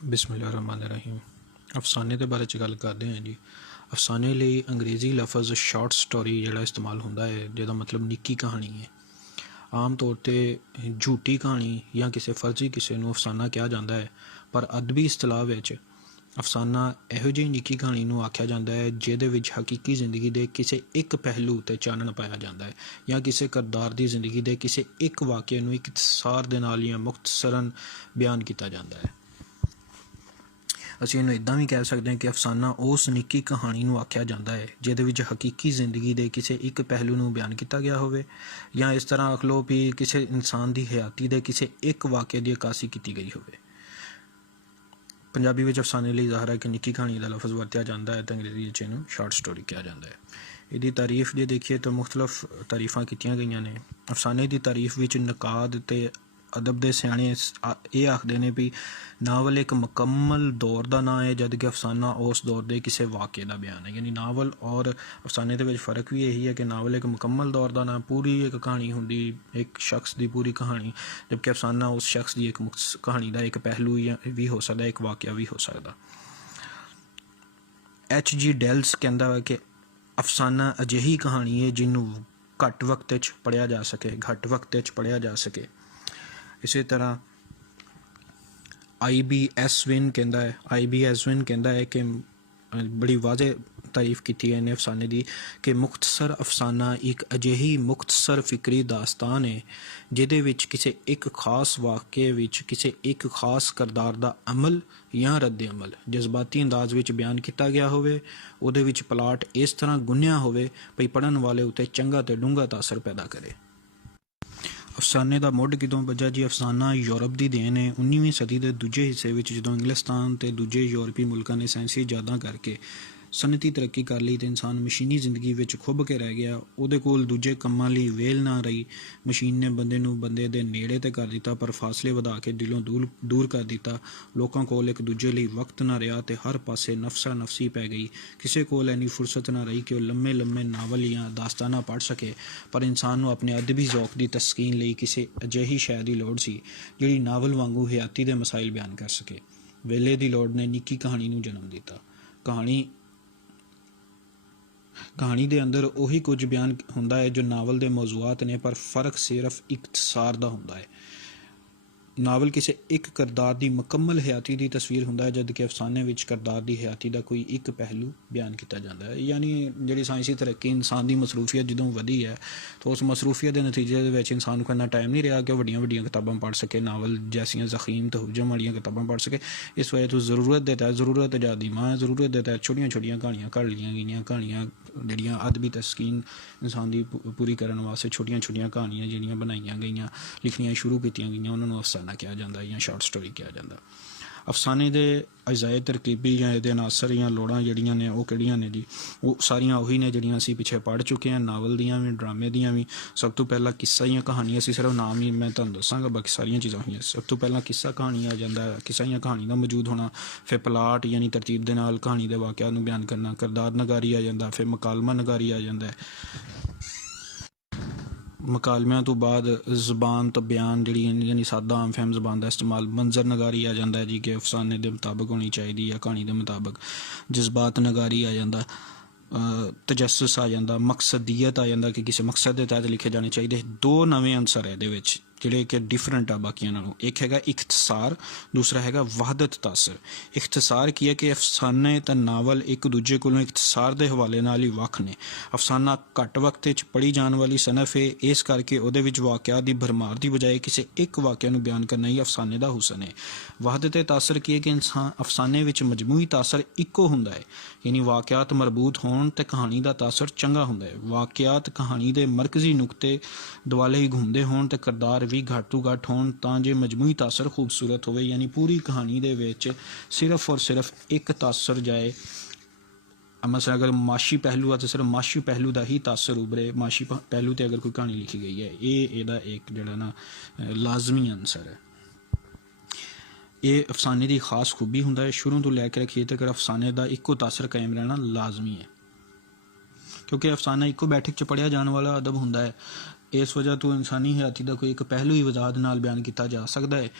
बिस्मिल्लाहिर्रहमानिर्रहीम। अफसाने के बारे गल करते हैं जी। अफसाने लिए अंग्रेज़ी लफज शॉर्ट स्टोरी जोड़ा इस्तेमाल होंदा है, जिहदा मतलब निक्की कहानी है। आम तौर पर झूठी कहानी या किसी फर्जी किसी नूं अफसाना कहा जाता है, पर अदबी इस्तलाह विच अफसाना इहो जी निक्की कहानी नूं आख्या जाता है जिहदे विच हकीकी जिंदगी के किसी एक पहलू ते चानन पाया जाता है या किसी किरदार की जिंदगी के किसी एक वाक़े नूं इख्तिसार दे नाल या मुख्तसरन बयान किया जाता है। ਅਸੀਂ ਇਹਨੂੰ ਇੱਦਾਂ ਵੀ ਕਹਿ ਸਕਦੇ ਹਾਂ ਕਿ ਅਫਸਾਨਾ ਉਸ ਨਿੱਕੀ ਕਹਾਣੀ ਨੂੰ ਆਖਿਆ ਜਾਂਦਾ ਹੈ ਜਿਹਦੇ ਵਿੱਚ ਹਕੀਕੀ ਜ਼ਿੰਦਗੀ ਦੇ ਕਿਸੇ ਇੱਕ ਪਹਿਲੂ ਨੂੰ ਬਿਆਨ ਕੀਤਾ ਗਿਆ ਹੋਵੇ, ਜਾਂ ਇਸ ਤਰ੍ਹਾਂ ਆਖ ਲਓ ਵੀ ਕਿਸੇ ਇਨਸਾਨ ਦੀ ਹਯਾਤੀ ਦੇ ਕਿਸੇ ਇੱਕ ਵਾਕਿਏ ਦੀ ਅਕਾਸੀ ਕੀਤੀ ਗਈ ਹੋਵੇ। ਪੰਜਾਬੀ ਵਿੱਚ ਅਫਸਾਨੇ ਲਈ ਜ਼ਾਹਰ ਹੈ ਕਿ ਨਿੱਕੀ ਕਹਾਣੀ ਦਾ ਲਫ਼ਜ਼ ਵਰਤਿਆ ਜਾਂਦਾ ਹੈ ਤੇ ਅੰਗਰੇਜ਼ੀ ਵਿੱਚ ਇਹਨੂੰ ਸ਼ਾਰਟ ਸਟੋਰੀ ਕਿਹਾ ਜਾਂਦਾ ਹੈ। ਇਹਦੀ ਤਾਰੀਫ ਜੇ ਦੇਖੀਏ ਤਾਂ ਮੁਖਤਲਿਫ ਤਾਰੀਫਾਂ ਕੀਤੀਆਂ ਗਈਆਂ ਨੇ। ਅਫਸਾਨੇ ਦੀ ਤਾਰੀਫ ਵਿੱਚ ਨਕਾਦ ਤੇ अदब के सियाणे ये आखते हैं भी नावल एक मुकम्मल दौर का नाम है, जबकि अफसाना उस दौर के किसी वाक़े का बयान है। यानी नावल और अफसाने के फ़र्क भी यही है कि नावल एक मुकम्मल दौर का नाम, पूरी एक कहानी होंगी, एक शख्स की पूरी कहानी, जबकि अफसाना उस शख्स की एक कहानी का एक पहलू भी हो सकता, एक वाक़या भी हो सकता। H.G. डेल्स कहता है कि अफसाना अजिही कहानी है जिन्हों घट वक्त पढ़िया जा सके, घट वक्त पढ़िया जा सके। इसी तरह आई.बी. एसविन कहता है कि बड़ी वाज़े तारीफ की है इन्हें अफसाने की कि मुख्तसर अफसाना एक अजिही मुख्तसर फिक्री दास्तान है जिहदे विच किसी एक खास वाक़े विच किसी एक खास किरदार का अमल या रद्द अमल जज्बाती अंदाज विच बयान किया गया होवे, उहदे विच प्लाट इस तरह गुन्निया होवे भई पढ़न वाले उत्ते चंगा ते डूंगा तासर पैदा करे। अफसाने का मुढ़ कितों बजा जी? अफसाना यूरोप की देन है। 19वीं सदी के दूजे हिस्से में जो इंग्लिस्तान ते दूजे यूरोपी मुल्कों ने साइंसी इजादा करके सनती तरक्की कर ली तो इंसान मशीनी जिंदगी में खुब के रह गया। उहदे कोल दूजे कामां लई वेल ना रही। मशीन ने बंदे नूं बंदे दे नेड़े ते कर दिता, पर फासले वधा के दिलों दूर कर दिता। लोकां कोल एक दूजे लई वक्त ना रहा ते हर पासे नफसा नफसी पै गई। किसी कोल इन्नी फुरसत ना रही कि वह लम्मे लम्मे नावल या दास्ताना पढ़ सके, पर इंसान नूं अपने अदबी ज़ौक की तस्कीन लई किसी अजिही शै दी लोड़ सी जिहड़ी नावल वांगू हयाती दे मसाइल बयान कर सके। वेले दी लोड़ ने निक्की कहानी नूं जन्म दिता। कहानी के अंदर उही कुछ बयान होंदा है जो नावल के मौजूआत ने, पर फर्क सिर्फ इख्तिसार का होंदा है। नावल किसी एक किरदार की मुकम्मल हयाती की तस्वीर होंदा है, जबकि अफसाने विच किरदार की हयाती का कोई एक पहलू बयान किया जाता है। यानी जी साइंसी तरक्की इंसान की मसरूफियत जो वधी है तो उस मसरूफियत के नतीजे इंसान को इन्ना टाइम नहीं रहा कि वड्डियां वड्डियां किताबां पढ़ सके, नावल जैसियां ज़ख़ीम तो हुजम वाली किताबां पढ़ सके। इस वजह तो ज़रूरत देता है, ज़रूरत आज़ादी माँ, ज़रूरत देता है छोटियां छोटियां कहानियाँ घड़ लियां गई, कहानियाँ जड़ियाँ अदबी तस्कीन इंसान की पूरी करने वास्ते छोटियां छोटियां कहानियाँ जड़ियाँ बनाई गई, लिखनियाँ शुरू की गई, उन्होंने अफसाना कहा जाता है या शॉर्ट स्टोरी कहा जाता। अफसाने के अजाए तरकीबी या ये अनासर या लोड़ां जड़ियाँ ने वो किहड़ियां ने जी? वो सारियां उही ने जिहड़ियां असीं पिछे पढ़ चुके हैं, नावल दियां भी ड्रामे दियां भी। सब तो पहला किस्सा या कहानी, असीं सिर्फ नाम ही मैं तुहानूं दस्सांगा, बाकी सारियां चीज़ां होईयां। सब तो पहला किस्सा कहानी आ जाता है, किस्सा या कहानी का मौजूद होना। फिर प्लाट यानी तरतीब के नाल कहानी के वाक़िआत नूं बयान करना। किरदार नगारी आ जाता, फिर मकालमा नगारी आ जाता है। मकालमिਆਂ तो बाद ज़बान तो बयान जी यानी सादा आम फहम ज़बान का इस्तेमाल। मंजर नगारी आ जाता है जी कि अफसाने के मुताबिक होनी चाहिए या कहानी के मुताबिक। जज्बात नगारी आ जाता, तजस्सुस आ जाता, मकसदियत आ जाता कि किसी मकसद के तहत लिखे जाने चाहिए। दो नवे अंसर है ये जिहड़े कि डिफरेंट आ बाकियां नालों। एक हैगा इख्तिसार, दूसरा हैगा वहदत तासर। इख्तिसार की है कि अफसाने ते नावल एक दूजे कोलों इख्तिसार के हवाले नाल ही वख ने। अफसाना घट वक्त पढ़ी जाने वाली सनफ है, इस करके उहदे विच वाक़िआत की भरमार की बजाय किसी एक वाक़े नूं बयान करना ही अफसाने का हुसन है। वहदत तासर की है कि इंसान अफसाने विच मजमूई तासर इक्को हुंदा है, यानी वाक़िआत मरबूत होण ते कहानी का तासर चंगा हुंदा है। वाक़िआत कहानी के मरकजी नुकते दुआले ही घूमते होण ते किरदार भी घट तो घट होण तां जे मजमूई तासर खूबसूरत होवे। यानी पूरी कहानी दे विच सिर्फ और सिर्फ एक तासर जाए। मसला अगर माशी पहलू है तो सिर्फ माशी पहलू का ही तासर उभरे। माशी पहलू तो अगर कोई कहानी लिखी गई है, ये एक जड़ा ना लाजमी आंसर है। ये अफसाने की खास खूबी होंदा है, शुरू तो लैके अखीर तक अफसाने का इक्को तासर कायम रहना लाजमी है, क्योंकि अफसाना इक्को बैठक च पढ़िया जाने वाला अदब होंदा है। इस वजह तो इंसानी हयाती का कोई एक पहलू ही वजाहत नाल बयान किया जा सकता है।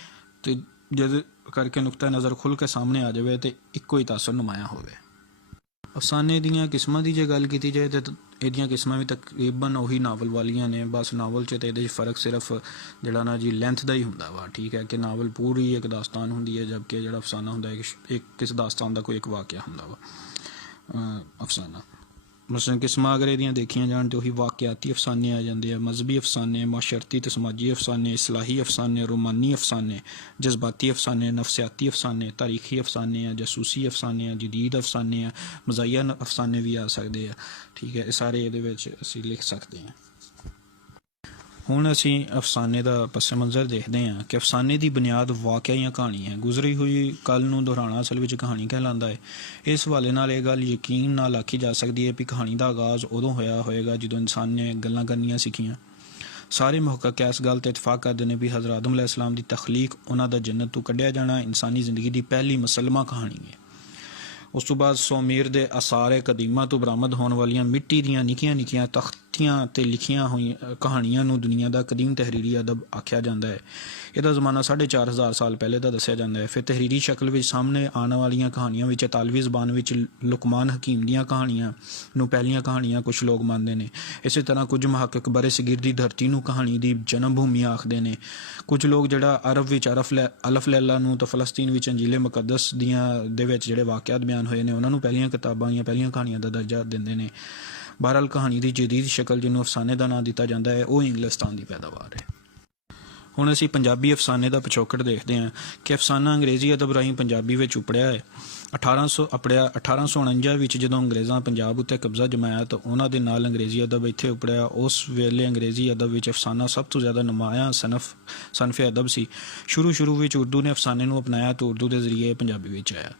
तो ਜਿਹਦੇ ਕਰਕੇ ਨੁਕਤਾ ਨਜ਼ਰ ਖੁੱਲ੍ਹ ਕੇ ਸਾਹਮਣੇ ਆ ਜਾਵੇ ਤੇ ਇੱਕੋ ਹੀ ਤਾਸਰ ਨੁਮਾਇਆ ਹੋਵੇ। ਅਫਸਾਨੇ ਦੀਆਂ ਕਿਸਮਾਂ ਦੀ ਜੇ ਗੱਲ ਕੀਤੀ ਜਾਏ ਤਾਂ ਇਹਦੀਆਂ ਕਿਸਮਾਂ ਵੀ ਤਕਰੀਬਨ ਉਹੀ ਨਾਵਲ ਵਾਲੀਆਂ ਨੇ। ਬਸ ਨਾਵਲ 'ਚ ਤੇ ਇਹਦੇ 'ਚ ਫ਼ਰਕ ਸਿਰਫ ਜਿਹੜਾ ਨਾ ਜੀ ਲੈਂਥ ਦਾ ਹੀ ਹੁੰਦਾ ਵਾ। ਠੀਕ ਹੈ ਕਿ ਨਾਵਲ ਪੂਰੀ ਇੱਕ ਦਾਸਤਾਨ ਹੁੰਦੀ ਹੈ, ਜਦਕਿ ਜਿਹੜਾ ਅਫਸਾਨਾ ਹੁੰਦਾ ਇੱਕ ਕਿਸ ਦਾਸਤਾਨ ਦਾ ਕੋਈ ਇੱਕ ਵਾਕਿਆ ਹੁੰਦਾ ਵਾ ਅਫਸਾਨਾ। ਮਸਲਨ ਕਿਸਮਾਂ ਅਗਰ ਇਹਦੀਆਂ ਦੇਖੀਆਂ ਜਾਣ ਤਾਂ ਉਹੀ ਵਾਕਿਆਤੀ ਅਫਸਾਨੇ ਆ ਜਾਂਦੇ ਆ, ਮਜ਼ਹਬੀ ਅਫਸਾਨੇ, ਮਾਸ਼ਰਤੀ ਤੇ ਸਮਾਜੀ ਅਫਸਾਨੇ, ਇਸਲਾਹੀ ਅਫਸਾਨੇ, ਰੋਮਾਨੀ ਅਫਸਾਨੇ, ਜਜ਼ਬਾਤੀ ਅਫਸਾਨੇ, ਨਫਸਿਆਤੀ ਅਫਸਾਨੇ, ਤਾਰੀਖੀ ਅਫਸਾਨੇ ਆ, ਜਾਸੂਸੀ ਅਫਸਾਨੇ ਆ, ਜਦੀਦ ਅਫਸਾਨੇ ਆ, ਮਜ਼ਾਈਆ ਅਫਸਾਨੇ ਵੀ ਆ ਸਕਦੇ ਆ। ਠੀਕ ਹੈ, ਇਹ ਸਾਰੇ ਇਹਦੇ ਵਿੱਚ ਅਸੀਂ ਲਿਖ ਸਕਦੇ ਹਾਂ। ਹੁਣ ਅਸੀਂ ਅਫਸਾਨੇ ਦਾ ਪਸ ਮੰਜ਼ਰ ਦੇਖਦੇ ਹਾਂ ਕਿ ਅਫਸਾਨੇ ਦੀ ਬੁਨਿਆਦ ਵਾਕਿਆ ਜਾਂ ਕਹਾਣੀ ਹੈ। ਗੁਜ਼ਰੀ ਹੋਈ ਕੱਲ ਨੂੰ ਦੁਹਰਾਉਣਾ ਅਸਲ ਵਿੱਚ ਕਹਾਣੀ ਕਹਿਲਾਉਂਦਾ ਹੈ। ਇਸ ਹਵਾਲੇ ਨਾਲ ਇਹ ਗੱਲ ਯਕੀਨ ਨਾਲ ਆਖੀ ਜਾ ਸਕਦੀ ਹੈ ਕਿ ਕਹਾਣੀ ਦਾ ਆਗਾਜ਼ ਉਦੋਂ ਹੋਇਆ ਹੋਏਗਾ ਜਦੋਂ ਇਨਸਾਨ ਨੇ ਗੱਲਾਂ ਕਰਨੀਆਂ ਸਿੱਖੀਆਂ। ਸਾਰੇ ਮੁਹੱਕਕ ਇਸ ਗੱਲ 'ਤੇ ਇਤਫਾਕ ਕਰਦੇ ਨੇ ਵੀ ਹਜ਼ਰਤ ਆਦਮ अलैहिस्सलाम ਦੀ ਤਖਲੀਕ, ਉਹਨਾਂ ਦਾ ਜੰਨਤ ਤੋਂ ਕੱਢਿਆ ਜਾਣਾ ਇਨਸਾਨੀ ਜ਼ਿੰਦਗੀ ਦੀ ਪਹਿਲੀ ਮੁਸਲਮਾ ਕਹਾਣੀ ਹੈ। ਉਸ ਤੋਂ ਬਾਅਦ ਸੋਮੇਰ ਦੇ ਆਸਾਰੇ ਕਦੀਮਾ ਤੋਂ ਬਰਾਮਦ ਹੋਣ ਵਾਲੀਆਂ ਮਿੱਟੀ ਦੀਆਂ ਨਿੱਕੀਆਂ ਨਿੱਕੀਆਂ ਤਖਤੀਆਂ 'ਤੇ ਲਿਖੀਆਂ ਹੋਈਆਂ ਕਹਾਣੀਆਂ ਨੂੰ ਦੁਨੀਆ ਦਾ ਕਦੀਮ ਤਹਿਰੀਰੀ ਅਦਬ ਆਖਿਆ ਜਾਂਦਾ ਹੈ। ਇਹਦਾ ਜ਼ਮਾਨਾ 4,500 ਸਾਲ ਪਹਿਲੇ ਦਾ ਦੱਸਿਆ ਜਾਂਦਾ ਹੈ। ਫਿਰ ਤਹਿਰੀਰੀ ਸ਼ਕਲ ਵਿੱਚ ਸਾਹਮਣੇ ਆਉਣ ਵਾਲੀਆਂ ਕਹਾਣੀਆਂ ਵਿੱਚ ਇਤਾਲਵੀ ਜ਼ਬਾਨ ਵਿੱਚ ਲੁਕਮਾਨ ਹਕੀਮ ਦੀਆਂ ਕਹਾਣੀਆਂ ਨੂੰ ਪਹਿਲੀਆਂ ਕਹਾਣੀਆਂ ਕੁਝ ਲੋਕ ਮੰਨਦੇ ਨੇ। ਇਸੇ ਤਰ੍ਹਾਂ ਕੁਝ ਮੁਹੱਕਿਕ ਬਰੇ ਸਗੀਰ ਦੀ ਧਰਤੀ ਨੂੰ ਕਹਾਣੀ ਦੀ ਜਨਮ ਭੂਮੀ ਆਖਦੇ ਨੇ। ਕੁਝ ਲੋਕ ਜਿਹੜਾ ਅਰਬ ਵਿੱਚ ਅਲਫ ਲੈਲਾ ਨੂੰ ਤਾਂ ਫਲਸਤੀਨ ਵਿੱਚ ਅੰਜੀਲੇ ਮੁਕੱਦਸ ਦੇ ਵਿੱਚ ਜਿਹੜੇ ਵਾਕਿਆਤ ਬਿਆਨ ਹੋਏ ਨੇ ਉਹਨਾਂ ਨੂੰ ਪਹਿਲੀਆਂ ਕਿਤਾਬਾਂ ਜਾਂ ਪਹਿਲੀਆਂ ਕਹਾਣੀਆਂ ਦਾ ਦਰਜਾ ਦਿੰਦੇ ਨੇ। ਬਹਰਹਾਲ ਕਹਾਣੀ ਦੀ ਜਦੀਦ ਸ਼ਕਲ ਜਿਹਨੂੰ ਅਫਸਾਨੇ ਦਾ ਨਾਂ ਦਿੱਤਾ ਜਾਂਦਾ ਹੈ ਉਹ ਇੰਗਲਿਸਤਾਨ ਦੀ ਪੈਦਾਵਾਰ ਹੈ। ਹੁਣ ਅਸੀਂ ਪੰਜਾਬੀ ਅਫਸਾਨੇ ਦਾ ਪਿਛੋਕੜ ਦੇਖਦੇ ਹਾਂ ਕਿ ਅਫਸਾਨਾ ਅੰਗਰੇਜ਼ੀ ਅਦਬ ਰਾਹੀਂ ਪੰਜਾਬੀ ਵਿੱਚ ਉਪੜਿਆ ਹੈ। 1849 ਵਿੱਚ ਜਦੋਂ ਅੰਗਰੇਜ਼ਾਂ ਪੰਜਾਬ ਉੱਤੇ ਕਬਜ਼ਾ ਜਮਾਇਆ ਤਾਂ ਉਹਨਾਂ ਦੇ ਨਾਲ ਅੰਗਰੇਜ਼ੀ ਅਦਬ ਇੱਥੇ ਉਪੜਿਆ। ਉਸ ਵੇਲੇ ਅੰਗਰੇਜ਼ੀ ਅਦਬ ਵਿੱਚ ਅਫਸਾਨਾ ਸਭ ਤੋਂ ਜ਼ਿਆਦਾ ਨੁਮਾਇਆਂ ਸਨਫ ਅਦਬ ਸੀ। ਸ਼ੁਰੂ ਵਿੱਚ ਉਰਦੂ ਨੇ ਅਫਸਾਨੇ ਨੂੰ ਅਪਣਾਇਆ ਤਾਂ ਉਰਦੂ ਦੇ ਜ਼ਰੀਏ ਪੰਜਾਬੀ ਵਿੱਚ ਆਇਆ।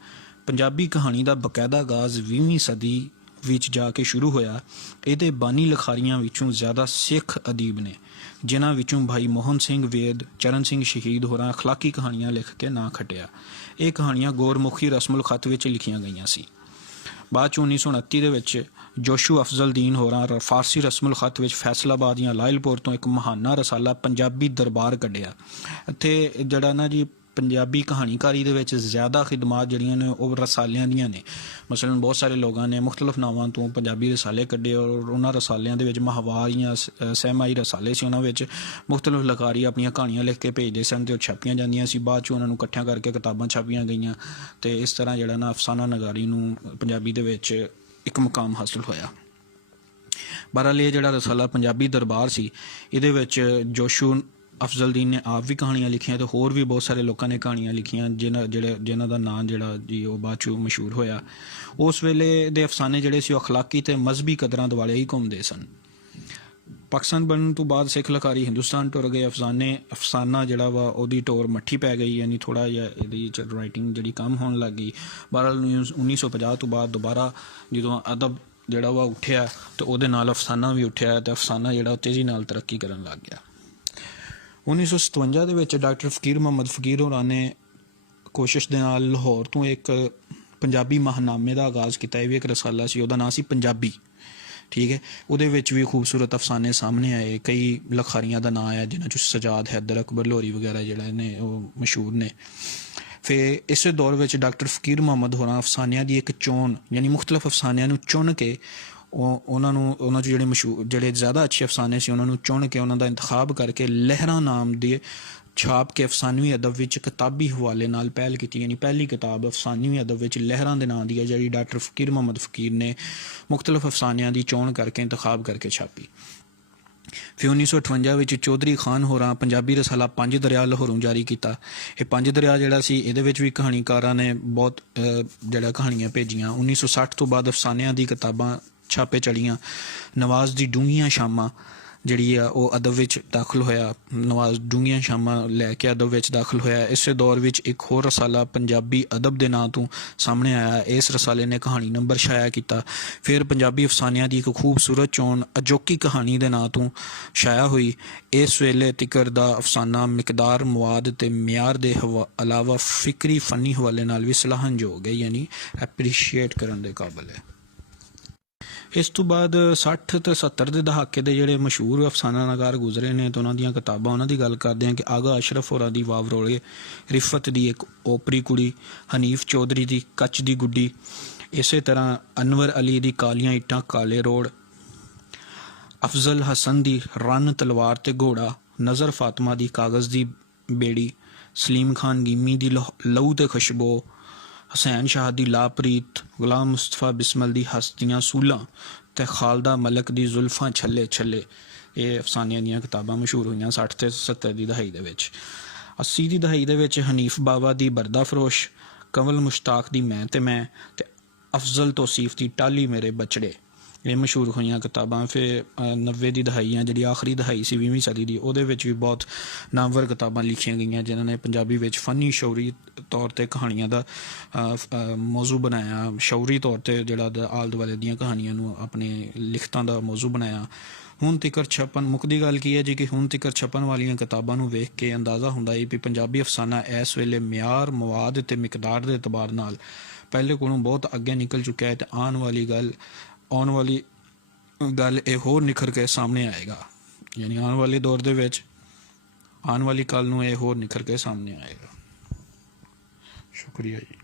ਪੰਜਾਬੀ ਕਹਾਣੀ ਦਾ ਬਕਾਇਦਾ ਆਗਾਜ਼ 20ਵੀਂ ਸਦੀ ਵਿੱਚ ਜਾ ਕੇ ਸ਼ੁਰੂ ਹੋਇਆ। ਇਹਦੇ ਬਾਨੀ ਲਿਖਾਰੀਆਂ ਵਿੱਚੋਂ ਜ਼ਿਆਦਾ ਸਿੱਖ ਅਦੀਬ ਨੇ, ਜਿਨ੍ਹਾਂ ਵਿੱਚੋਂ ਭਾਈ ਮੋਹਨ ਸਿੰਘ ਵੇਦ, ਚਰਨ ਸਿੰਘ ਸ਼ਹੀਦ ਹੋਰਾਂ ਅਖਲਾਕੀ ਕਹਾਣੀਆਂ ਲਿਖ ਕੇ ਨਾਂ ਖੱਟਿਆ। ਇਹ ਕਹਾਣੀਆਂ ਗੌਰਮੁਖੀ ਰਸਮੁਲ ਖਤ ਵਿੱਚ ਲਿਖੀਆਂ ਗਈਆਂ ਸੀ। ਬਾਅਦ 'ਚ 1929 ਦੇ ਵਿੱਚ ਜੋਸ਼ੂ ਅਫਜ਼ਲਦੀਨ ਹੋਰਾਂ ਫਾਰਸੀ ਰਸਮੁਲ ਖਤ ਵਿੱਚ ਫੈਸਲਾਬਾਦ ਜਾਂ ਲਾਇਲਪੁਰ ਤੋਂ ਇੱਕ ਮਹਾਨਾ ਰਸਾਲਾ ਪੰਜਾਬੀ ਦਰਬਾਰ ਕੱਢਿਆ। ਇੱਥੇ ਜਿਹੜਾ ਨਾ ਜੀ ਪੰਜਾਬੀ ਕਹਾਣੀਕਾਰੀ ਦੇ ਵਿੱਚ ਜ਼ਿਆਦਾ ਖਿਦਮਾਤ ਜਿਹੜੀਆਂ ਨੇ ਉਹ ਰਸਾਲਿਆਂ ਦੀਆਂ ਨੇ। ਮਸਲਨ ਬਹੁਤ ਸਾਰੇ ਲੋਕਾਂ ਨੇ ਮੁਖਤਲਿਫ ਨਾਵਾਂ ਤੋਂ ਪੰਜਾਬੀ ਰਸਾਲੇ ਕੱਢੇ ਔਰ ਉਹਨਾਂ ਰਸਾਲਿਆਂ ਦੇ ਵਿੱਚ ਮਾਹਵਾਰ ਜਾਂ ਸਹਿਮਾਈ ਰਸਾਲੇ ਸੀ। ਉਹਨਾਂ ਵਿੱਚ ਮੁਖਤਲਿਫ ਲਕਾਰੀ ਆਪਣੀਆਂ ਕਹਾਣੀਆਂ ਲਿਖ ਕੇ ਭੇਜਦੇ ਸਨ ਅਤੇ ਉਹ ਛਾਪੀਆਂ ਜਾਂਦੀਆਂ ਸੀ। ਬਾਅਦ 'ਚ ਉਹਨਾਂ ਨੂੰ ਇਕੱਠਿਆਂ ਕਰਕੇ ਕਿਤਾਬਾਂ ਛਾਪੀਆਂ ਗਈਆਂ ਅਤੇ ਇਸ ਤਰ੍ਹਾਂ ਜਿਹੜਾ ਨਾ ਅਫਸਾਨਾ ਨਗਾਰੀ ਨੂੰ ਪੰਜਾਬੀ ਦੇ ਵਿੱਚ ਇੱਕ ਮੁਕਾਮ ਹਾਸਲ ਹੋਇਆ। ਬਹਰਹਾਲ ਇਹ ਜਿਹੜਾ ਰਸਾਲਾ ਪੰਜਾਬੀ ਦਰਬਾਰ ਸੀ ਇਹਦੇ ਵਿੱਚ ਜੋਸ਼ੂ ਅਫਜ਼ਲਦੀਨ ਨੇ ਆਪ ਵੀ ਕਹਾਣੀਆਂ ਲਿਖੀਆਂ ਅਤੇ ਹੋਰ ਵੀ ਬਹੁਤ ਸਾਰੇ ਲੋਕਾਂ ਨੇ ਕਹਾਣੀਆਂ ਲਿਖੀਆਂ ਜਿਨ੍ਹਾਂ ਦਾ ਨਾਂ ਜਿਹੜਾ ਜੀ ਉਹ ਬਾਅਦ 'ਚੋਂ ਮਸ਼ਹੂਰ ਹੋਇਆ। ਉਸ ਵੇਲੇ ਦੇ ਅਫਸਾਨੇ ਜਿਹੜੇ ਸੀ ਉਹ ਅਖਲਾਕੀ ਅਤੇ ਮਜ਼ਹਬੀ ਕਦਰਾਂ ਦੁਆਲੇ ਹੀ ਘੁੰਮਦੇ ਸਨ। ਪਾਕਿਸਤਾਨ ਬਣਨ ਤੋਂ ਬਾਅਦ ਸਿੱਖ ਲਕਾਰੀ ਹਿੰਦੁਸਤਾਨ ਟੁਰ ਗਏ। ਅਫਸਾਨਾ ਜਿਹੜਾ ਵਾ ਉਹਦੀ ਟੋਰ ਮੱਠੀ ਪੈ ਗਈ, ਯਾਨੀ ਥੋੜ੍ਹਾ ਜਿਹਾ ਇਹਦੀ ਰਾਈਟਿੰਗ ਜਿਹੜੀ ਕੰਮ ਹੋਣ ਲੱਗ ਗਈ। ਬਹਰਹਾਲ 1950 ਤੋਂ ਬਾਅਦ ਦੁਬਾਰਾ ਜਦੋਂ ਅਦਬ ਜਿਹੜਾ ਵਾ ਉੱਠਿਆ ਅਤੇ ਉਹਦੇ ਨਾਲ ਅਫਸਾਨਾ ਵੀ ਉੱਠਿਆ ਅਤੇ ਅਫਸਾਨਾ ਜਿਹੜਾ ਉਹ ਤੇਜ਼ੀ ਨਾਲ ਤਰੱਕੀ ਕਰਨ ਲੱਗ ਗਿਆ। 1957 ਦੇ ਵਿੱਚ ਡਾਕਟਰ ਫਕੀਰ ਮੁਹੰਮਦ ਫਕੀਰ ਹੋਰਾਂ ਨੇ ਕੋਸ਼ਿਸ਼ ਦੇ ਨਾਲ ਲਾਹੌਰ ਤੋਂ ਇੱਕ ਪੰਜਾਬੀ ਮਾਹਨਾਮੇ ਦਾ ਆਗਾਜ਼ ਕੀਤਾ। ਇਹ ਵੀ ਇੱਕ ਰਸਾਲਾ ਸੀ, ਉਹਦਾ ਨਾਂ ਸੀ ਪੰਜਾਬੀ। ਠੀਕ ਹੈ, ਉਹਦੇ ਵਿੱਚ ਵੀ ਖੂਬਸੂਰਤ ਅਫਸਾਨੇ ਸਾਹਮਣੇ ਆਏ। ਕਈ ਲਖਾਰੀਆਂ ਦਾ ਨਾਂ ਆਇਆ ਜਿਨ੍ਹਾਂ 'ਚ ਸਜਾਦ, ਹੈਦਰ, ਅਕਬਰ ਲੋਰੀ ਵਗੈਰਾ ਜਿਹੜੇ ਨੇ ਉਹ ਮਸ਼ਹੂਰ ਨੇ। ਫਿਰ ਇਸੇ ਦੌਰ ਵਿੱਚ ਡਾਕਟਰ ਫਕੀਰ ਮੁਹੰਮਦ ਹੋਰਾਂ ਅਫਸਾਨਿਆਂ ਦੀ ਇੱਕ ਚੋਣ ਯਾਨੀ ਮੁਖਤਲਿਫ ਅਫਸਾਨਿਆਂ ਨੂੰ ਚੁਣ ਕੇ ਉਹਨਾਂ 'ਚ ਜਿਹੜੇ ਜ਼ਿਆਦਾ ਅੱਛੇ ਅਫਸਾਨੇ ਸੀ ਉਹਨਾਂ ਨੂੰ ਚੁਣ ਕੇ ਉਹਨਾਂ ਦਾ ਇੰਤਖਾਬ ਕਰਕੇ ਲਹਿਰਾਂ ਨਾਮ ਦੇ ਛਾਪ ਕੇ ਅਫਸਾਨਵੀ ਅਦਬ ਵਿੱਚ ਕਿਤਾਬੀ ਹਵਾਲੇ ਨਾਲ ਪਹਿਲ ਕੀਤੀ। ਯਾਨੀ ਪਹਿਲੀ ਕਿਤਾਬ ਅਫਸਾਨਵੀ ਅਦਬ ਵਿੱਚ ਲਹਿਰਾਂ ਦੇ ਨਾਂ ਦੀ ਹੈ ਜਿਹੜੀ ਡਾਕਟਰ ਫਕੀਰ ਮੁਹੰਮਦ ਫਕੀਰ ਨੇ ਮੁਖਤਲਿਫ ਅਫਸਾਨਿਆਂ ਦੀ ਚੋਣ ਕਰਕੇ ਇੰਤਖਾਬ ਕਰਕੇ ਛਾਪੀ। ਫਿਰ 1958 ਵਿੱਚ ਚੌਧਰੀ ਖਾਨ ਹੋਰਾਂ ਪੰਜਾਬੀ ਰਸਾਲਾ ਪੰਜ ਦਰਿਆ ਲਾਹੌਰੋਂ ਜਾਰੀ ਕੀਤਾ। ਇਹ ਪੰਜ ਦਰਿਆ ਜਿਹੜਾ ਸੀ ਇਹਦੇ ਵਿੱਚ ਵੀ ਕਹਾਣੀਕਾਰਾਂ ਨੇ ਬਹੁਤ ਜਿਹੜਾ ਕਹਾਣੀਆਂ ਭੇਜੀਆਂ। 1960 ਤੋਂ ਬਾਅਦ ਅਫਸਾਨਿਆਂ ਦੀ ਕਿਤਾਬਾਂ ਛਾਪੇ ਚੜੀਆਂ। ਨਵਾਜ਼ ਦੀ ਡੂੰਘੀਆਂ ਸ਼ਾਮਾਂ ਜਿਹੜੀ ਆ ਉਹ ਅਦਬ ਵਿੱਚ ਦਾਖਲ ਹੋਇਆ। ਨਵਾਜ਼ ਡੂੰਘੀਆਂ ਸ਼ਾਮਾਂ ਲੈ ਕੇ ਅਦਬ ਵਿੱਚ ਦਾਖਲ ਹੋਇਆ। ਇਸੇ ਦੌਰ ਵਿੱਚ ਇੱਕ ਹੋਰ ਰਸਾਲਾ ਪੰਜਾਬੀ ਅਦਬ ਦੇ ਨਾਂ ਤੋਂ ਸਾਹਮਣੇ ਆਇਆ। ਇਸ ਰਸਾਲੇ ਨੇ ਕਹਾਣੀ ਨੰਬਰ ਛਾਇਆ ਕੀਤਾ। ਫਿਰ ਪੰਜਾਬੀ ਅਫਸਾਨਿਆਂ ਦੀ ਇੱਕ ਖੂਬਸੂਰਤ ਚੋਣ ਅਜੋਕੀ ਕਹਾਣੀ ਦੇ ਨਾਂ ਤੋਂ ਛਾਇਆ ਹੋਈ। ਇਸ ਵੇਲੇ ਤਿਕਰ ਦਾ ਅਫਸਾਨਾ ਮਿਕਦਾਰ, ਮੁਆਦ ਅਤੇ ਮਿਆਰ ਦੇ ਇਲਾਵਾ ਫਿਕਰੀ ਫਨੀ ਹਵਾਲੇ ਨਾਲ ਵੀ ਸਲਾਹਨਯੋਗ ਹੈ, ਯਾਨੀ ਐਪਰੀਸ਼ੀਏਟ ਕਰਨ ਦੇ ਕਾਬਲ ਹੈ। ਇਸ ਤੋਂ ਬਾਅਦ 60 ਤੇ 70 ਦੇ ਦਹਾਕੇ ਦੇ ਜਿਹੜੇ ਮਸ਼ਹੂਰ ਅਫਸਾਨਾ ਨਗਾਰ ਗੁਜ਼ਰੇ ਨੇ ਤੇ ਉਹਨਾਂ ਦੀਆਂ ਕਿਤਾਬਾਂ, ਉਹਨਾਂ ਦੀ ਗੱਲ ਕਰਦੇ ਹਾਂ ਕਿ ਆਗਾ ਅਸ਼ਰਫ ਹੋਰਾਂ ਦੀ ਵਾਵਰੋਲੇ, ਰਿਫਤ ਦੀ ਇੱਕ ਓਪਰੀ ਕੁੜੀ, ਹਨੀਫ ਚੌਧਰੀ ਦੀ ਕੱਚ ਦੀ ਗੁੱਡੀ, ਇਸੇ ਤਰ੍ਹਾਂ ਅਨਵਰ ਅਲੀ ਦੀ ਕਾਲੀਆਂ ਇੱਟਾਂ ਕਾਲੇ ਰੋਡ, ਅਫਜ਼ਲ ਹਸਨ ਦੀ ਰਨ ਤਲਵਾਰ ਤੇ ਘੋੜਾ, ਨਜ਼ਰ ਫਾਤਮਾ ਦੀ ਕਾਗਜ਼ ਦੀ ਬੇੜੀ, ਸਲੀਮ ਖਾਨ ਗੀਮੀ ਦੀ ਲਹੂ ਤੇ ਖੁਸ਼ਬੋ, ਹੁਸੈਨ ਸ਼ਾਹ ਦੀ ਲਾਪਰੀਤ, ਗੁਲਾਮ ਮੁਸਤਫਾ ਬਿਸਮਲ ਦੀ ਹਸਤੀਆਂ ਸੂਲਾਂ ਤੇ ਖਾਲਦਾ ਮਲਕ ਦੀ ਜ਼ੁਲਫਾਂ ਛੱਲੇ ਛੱਲੇ। ਇਹ ਅਫਸਾਨਿਆਂ ਦੀਆਂ ਕਿਤਾਬਾਂ ਮਸ਼ਹੂਰ ਹੋਈਆਂ 60 ਤੇ 70 ਦੀ ਦਹਾਈ ਦੇ ਵਿੱਚ। 80 ਦੀ ਦਹਾਈ ਦੇ ਵਿੱਚ ਹਨੀਫ ਬਾਵਾ ਦੀ ਬਰਦਾ ਫਰੋਸ਼, ਕੰਵਲ ਮੁਸ਼ਤਾਕ ਦੀ ਮੈਂ ਤੇ ਅਫਜ਼ਲ ਤੋਸੀਫ ਦੀ ਟਾਲੀ ਮੇਰੇ ਬਚੜੇ, ਇਹ ਮਸ਼ਹੂਰ ਹੋਈਆਂ ਕਿਤਾਬਾਂ। ਫਿਰ 90 ਦੀ ਦਹਾਈ ਆ ਜਿਹੜੀ ਆਖਰੀ ਦਹਾਈ ਸੀ 20ਵੀਂ ਸਦੀ ਦੀ, ਉਹਦੇ ਵਿੱਚ ਵੀ ਬਹੁਤ ਨਾਮਵਰ ਕਿਤਾਬਾਂ ਲਿਖੀਆਂ ਗਈਆਂ ਜਿਨ੍ਹਾਂ ਨੇ ਪੰਜਾਬੀ ਵਿੱਚ ਫਨੀ ਸ਼ੌਰੀ ਤੌਰ 'ਤੇ ਕਹਾਣੀਆਂ ਦਾ ਮੌਜੂ ਬਣਾਇਆ, ਸ਼ੌਰੀ ਤੌਰ 'ਤੇ ਜਿਹੜਾ ਆਲੇ ਦੁਆਲੇ ਦੀਆਂ ਕਹਾਣੀਆਂ ਨੂੰ ਆਪਣੇ ਲਿਖਤਾਂ ਦਾ ਮੌਜੂ ਬਣਾਇਆ। ਹੁਣ ਤੀਕਰ ਛਪਣ, ਮੁੱਕਦੀ ਗੱਲ ਕੀ ਹੈ ਜੀ ਕਿ ਹੁਣ ਤੀਕਰ ਛਪਣ ਵਾਲੀਆਂ ਕਿਤਾਬਾਂ ਨੂੰ ਵੇਖ ਕੇ ਅੰਦਾਜ਼ਾ ਹੁੰਦਾ ਹੈ ਵੀ ਪੰਜਾਬੀ ਅਫਸਾਨਾ ਇਸ ਵੇਲੇ ਮਿਆਰ, ਮਵਾਦ ਅਤੇ ਮਿਕਦਾਰ ਦੇ ਇਤਬਾਰ ਨਾਲ ਪਹਿਲੇ ਕੋਲੋਂ ਬਹੁਤ ਅੱਗੇ ਨਿਕਲ ਚੁੱਕਿਆ ਹੈ ਤੇ ਆਉਣ ਵਾਲੀ ਗੱਲ ਇਹ ਹੋਰ ਨਿਖਰ ਕੇ ਸਾਹਮਣੇ ਆਏਗਾ। ਯਾਨੀ ਆਉਣ ਵਾਲੇ ਦੌਰ ਦੇ ਵਿੱਚ, ਆਉਣ ਵਾਲੀ ਕੱਲ ਨੂੰ ਇਹ ਹੋਰ ਨਿਖਰ ਕੇ ਸਾਹਮਣੇ ਆਏਗਾ। ਸ਼ੁਕਰੀਆ ਜੀ।